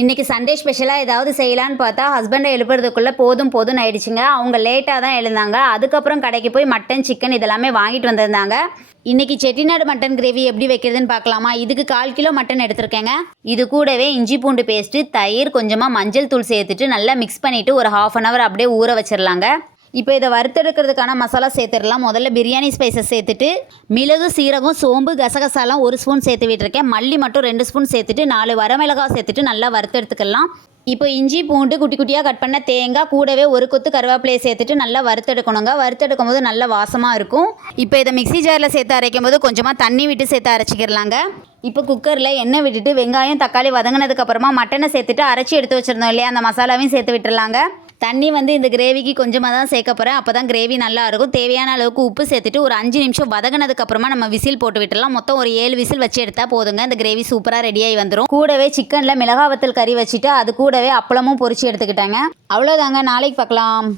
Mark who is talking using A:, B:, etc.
A: இன்றைக்கி சண்டே ஸ்பெஷலாக ஏதாவது செய்யலான்னு பார்த்தா ஹஸ்பண்டை எழுப்புறதுக்குள்ளே போதும் போதும் ஆயிடுச்சுங்க. அவங்க லேட்டாக தான் எழுந்தாங்க. அதுக்கப்புறம் கடைக்கு போய் மட்டன் சிக்கன் இதெல்லாமே வாங்கிட்டு வந்திருந்தாங்க. இன்றைக்கி செட்டிநாடு மட்டன் கிரேவி எப்படி வைக்கிறதுன்னு பார்க்கலாமா? இதுக்கு கால் கிலோ மட்டன் எடுத்திருக்கேங்க. இது கூடவே இஞ்சி பூண்டு பேஸ்ட்டு தயிர் கொஞ்சமாக மஞ்சள் தூள் சேர்த்துட்டு நல்லா மிக்ஸ் பண்ணிவிட்டு ஒரு ஹாஃப் அன் ஹவர் அப்படியே ஊற வச்சிடலாங்க இப்போ இதை வறுத்தெடுக்கிறதுக்கான மசாலா சேர்த்துடலாம். முதல்ல பிரியாணி ஸ்பைசஸ் சேர்த்துட்டு மிளகு சீரகம் சோம்பு கசகசாலாம் ஒரு ஸ்பூன் சேர்த்து விட்டுருக்கேன். மல்லி மட்டும் ரெண்டு ஸ்பூன் சேர்த்துட்டு நாலு வரமிளகாய் சேர்த்துட்டு நல்லா வறுத்தெடுத்துக்கலாம். இப்போ இஞ்சி பூண்டு குட்டி குட்டியாக கட் பண்ண தேங்காய் கூடவே ஒரு கொத்து கருவேப்பிலையை சேர்த்துட்டு நல்லா வறுத்தெடுக்கணுங்க. வறுத்தெடுக்கும் போது நல்ல வாசமாக இருக்கும். இப்போ இதை மிக்ஸி ஜாரில் சேர்த்து அரைக்கும் போது கொஞ்சமாக தண்ணி விட்டு சேர்த்து அரைச்சிக்கிறலாங்க இப்போ குக்கரில் எண்ணெய் விட்டுட்டு வெங்காயம் தக்காளி வதங்கினதுக்கப்புறமா மட்டனை சேர்த்துட்டு அரைச்சி எடுத்து வச்சிருந்தோம் இல்லையா? அந்த மசாலாவையும் சேர்த்து விட்டுருலாங்க தண்ணி வந்து இந்த கிரேவிக்கு கொஞ்சமாக தான் சேர்க்க போகிறேன் அப்போ தான் கிரேவி நல்லா இருக்கும் தேவையான அளவுக்கு உப்பு சேர்த்துட்டு ஒரு அஞ்சு நிமிஷம் வதங்கினதுக்கப்புறமா நம்ம விசில் போட்டு விட்டுலாம் மொத்தம் ஒரு ஏழு விசில் வச்சு எடுத்தால் போதுங்க. இந்த கிரேவி சூப்பராக ரெடியாகி வந்துடும் கூடவே சிக்கனில் மிளகா வத்தல் கறி வச்சுட்டு அது கூடவே அப்பளமும் பொரிச்சு எடுத்துக்கிட்டாங்க. அவ்வளோதாங்க நாளைக்கு பார்க்கலாம்.